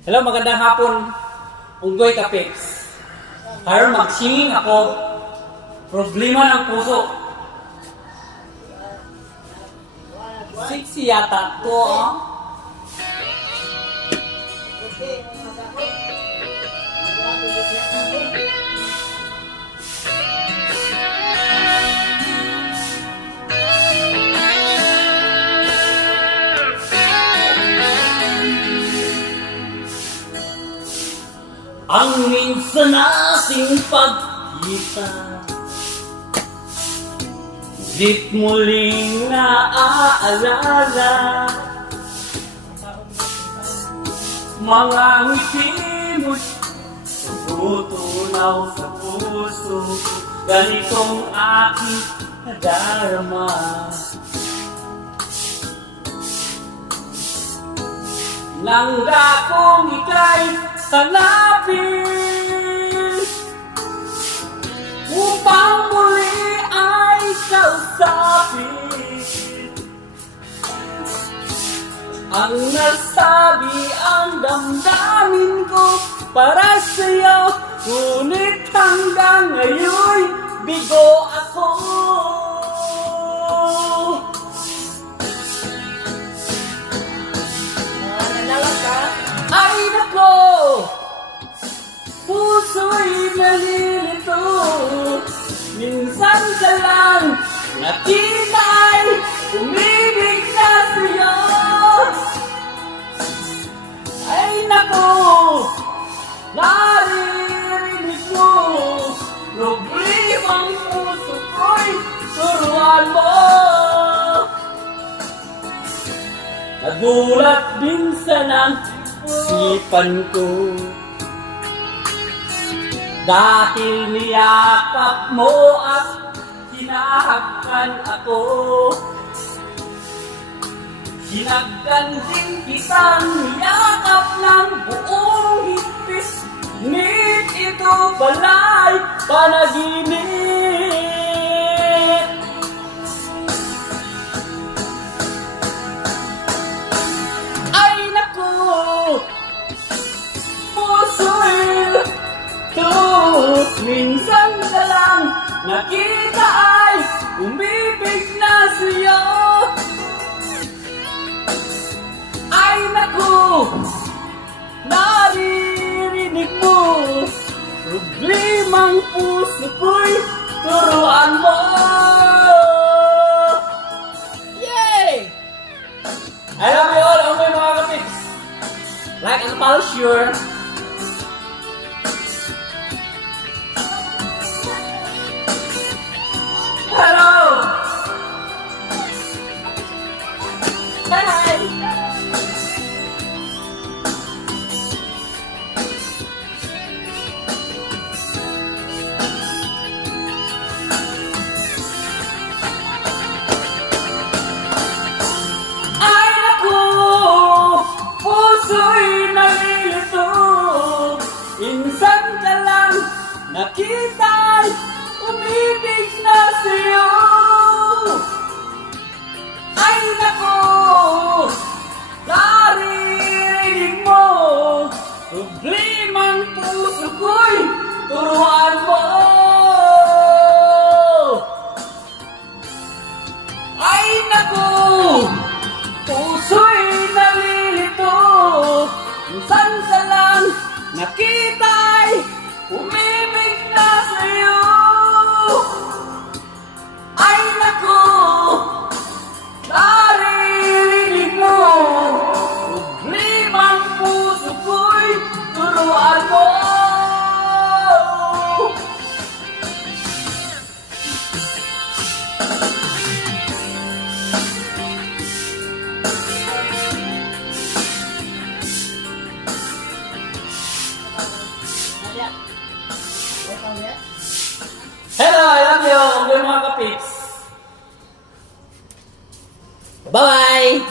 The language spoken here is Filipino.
Hello, magandang hapon. Unggoy Kapiks. Karon mag-singing ako. Problema ng puso. Sexy yata to, oh. Ang minsan nating pagkita, ulit muling naaalala, mga ngiti mo'y tumutunaw sa puso, ganitong aking nadarama. Nangga kong ika'y hanapin upang muli ay kausapin. Ang nasabi ang damdamin ko para sa'yo, ngunit hanggang ngayon bigo ako. Ay nako, puso'y nalilito, minsan ka lang nakita ay umibig na sa'yo. Ay nako, naririnig mo, problemang puso ko'y turuan mo. Nagulat minsan ang isipan ko dahil niyakap mo at hinahagkan ako. Hinagkan din kitang niyakap ng buong higpit, ngunit ito pala'y panaginip. Minsan ka lang nakita ay umibig na sa'yo. Ay naku, naririnig mo, problemang puso ko'y turuan mo. Yay! I love you all, mga kapiks. Like and follow, sure. Hello! Hi! Ay naku, puso'y nalilito, minsan ka lang nakita'y umibig na sa'yo. Ay naku, naririnig mo, problemang puso ko'y turuan mo. Ay naku, puso'y nalilito, minsan ka lang nakita'y umibig na sa'yo. Ay naku, naririnig mo, problemang puso ko'y turuan mo. Hello, I love you, mga kapiks. Bye-bye!